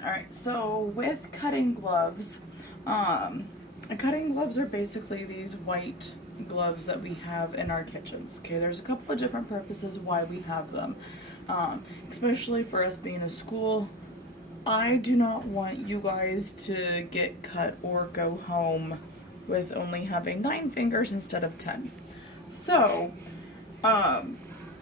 Alright, so with cutting gloves are basically these white gloves that we have in our kitchens. Okay, there's a couple of different purposes why we have them. Especially for us being a school, I do not want you guys to get cut or go home with only having 9 fingers instead of 10. So, um,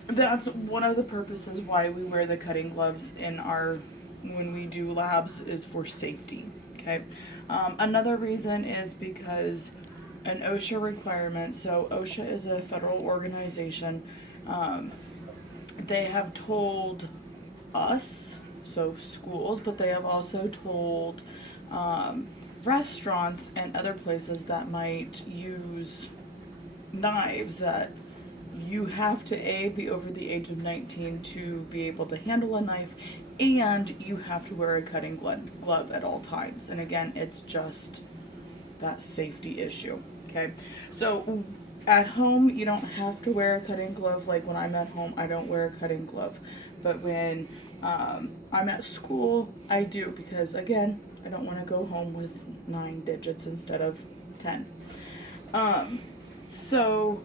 that's one of the purposes why we wear the cutting gloves in our when we do labs is for safety. Okay. Another reason is because an OSHA requirement. So OSHA is a federal organization. Um, they have told us, so schools, but they have also told um, restaurants and other places that might use knives that you have to be over the age of 19 to be able to handle a knife, and you have to wear a cutting glove at all times. And again, it's just that safety issue. Okay, so at home you don't have to wear a cutting glove. Like when I'm at home, I don't wear a cutting glove, but when I'm at school, I do, because again, I don't want to go home with 9 digits instead of 10. So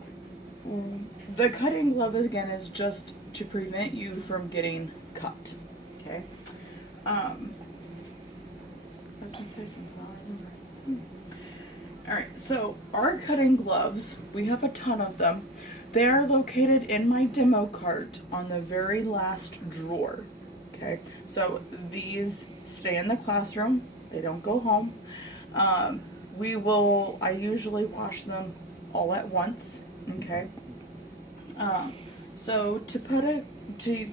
the cutting glove again is just to prevent you from getting cut. Okay. I was gonna say something. I don't remember. Alright, so our cutting gloves, we have a ton of them. They are located in my demo cart on the very last drawer. Okay, so these stay in the classroom, they don't go home. I usually wash them all at once. Okay. So to put it to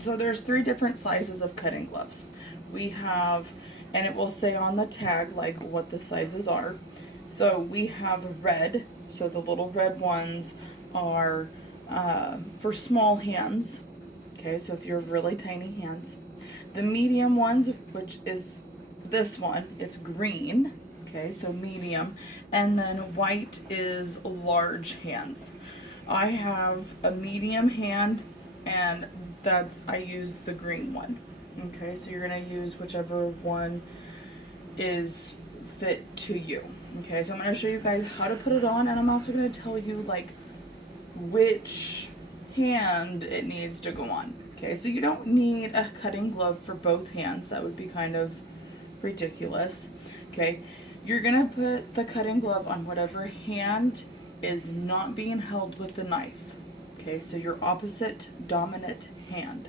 so there's 3 different sizes of cutting gloves. We have, and it will say on the tag like what the sizes are. So we have red, so the little red ones are for small hands. Okay, so if you have really tiny hands. The medium ones, which is this one, it's green. Okay, so medium. And then white is large hands. I have a medium hand, and I use the green one. Okay, so you're gonna use whichever one is fit to you. Okay, so I'm gonna show you guys how to put it on, and I'm also gonna tell you like which hand it needs to go on. Okay, so you don't need a cutting glove for both hands. That would be kind of ridiculous. Okay, you're gonna put the cutting glove on whatever hand is not being held with the knife. Okay, so your opposite dominant hand.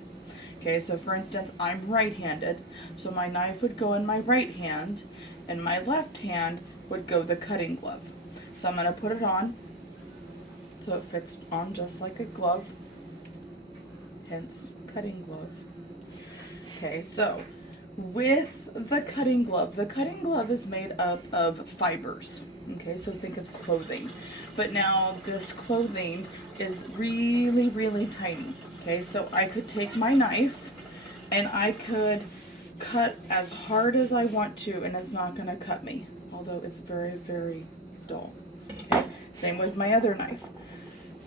Okay, so for instance, I'm right-handed, so my knife would go in my right hand, and my left hand would go the cutting glove. So I'm gonna put it on, so it fits on just like a glove, hence cutting glove. Okay, so with the cutting glove is made up of fibers. Okay, so think of clothing. But now this clothing is really, really tiny. Okay, so I could take my knife and I could cut as hard as I want to, and it's not gonna cut me, although it's very, very dull. Okay, same with my other knife.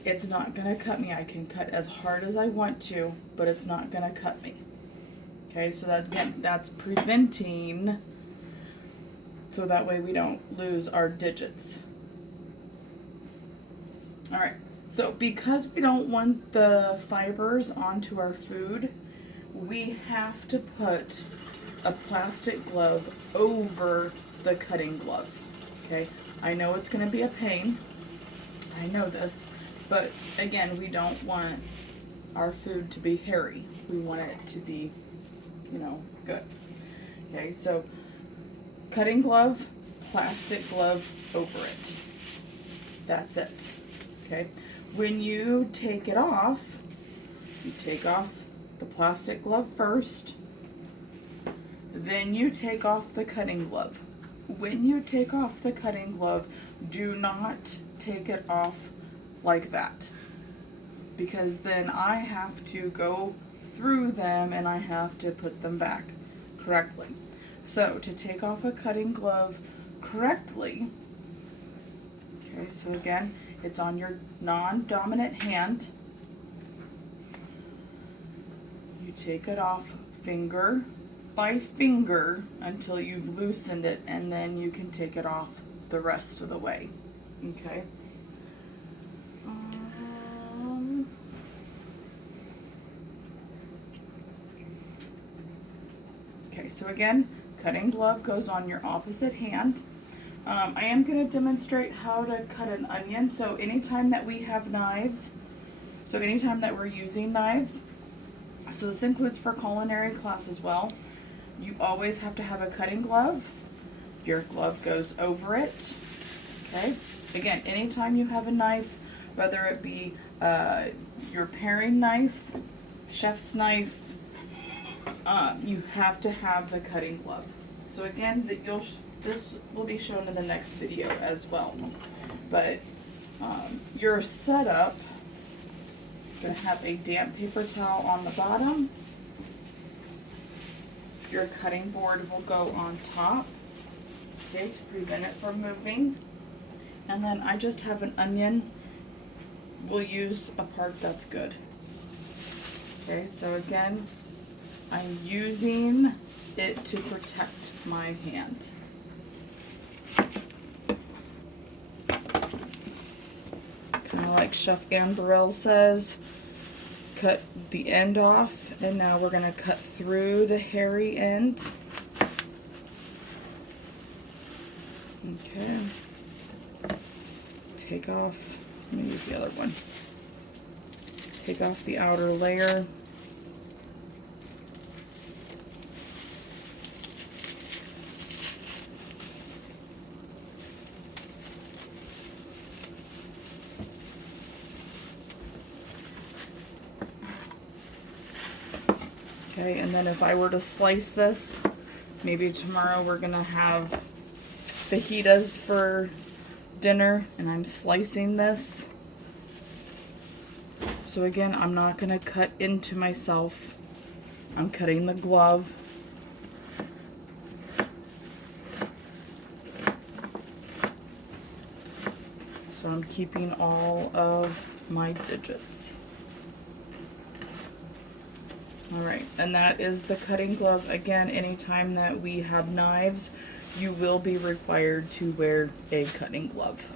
It's not gonna cut me. I can cut as hard as I want to, but it's not gonna cut me. Okay, so that's preventing, so that way we don't lose our digits. All right, so because we don't want the fibers onto our food, we have to put a plastic glove over the cutting glove. Okay, I know it's gonna be a pain, I know this, but again, we don't want our food to be hairy. We want it to be, good. Okay, so cutting glove, plastic glove over it. That's it. Okay, when you take it off, you take off the plastic glove first, then you take off the cutting glove. When you take off the cutting glove, do not take it off like that, because then I have to go through them and I have to put them back correctly. So to take off a cutting glove correctly, okay, so again, it's on your non-dominant hand. You take it off finger by finger until you've loosened it, and then you can take it off the rest of the way. Okay. Okay, so again, cutting glove goes on your opposite hand. I am going to demonstrate how to cut an onion. So anytime that we have knives, so anytime that we're using knives, so this includes for culinary class as well, you always have to have a cutting glove. Your glove goes over it. Okay. Again, anytime you have a knife, whether it be your paring knife, chef's knife, you have to have the cutting glove. So again, this will be shown in the next video as well. But your setup, you're gonna have a damp paper towel on the bottom. Your cutting board will go on top, okay, to prevent it from moving. And then I just have an onion. We'll use a part that's good. Okay, so again, I'm using it to protect my hand. Kind of like Chef Anne Burrell says, cut the end off, and now we're going to cut through the hairy end. Okay. Take off, let me use the other one. Take off the outer layer. Okay, and then if I were to slice this, maybe tomorrow we're gonna have fajitas for dinner, and I'm slicing this. So again, I'm not gonna cut into myself. I'm cutting the glove. So I'm keeping all of my digits. Alright, and that is the cutting glove. Again, anytime that we have knives, you will be required to wear a cutting glove.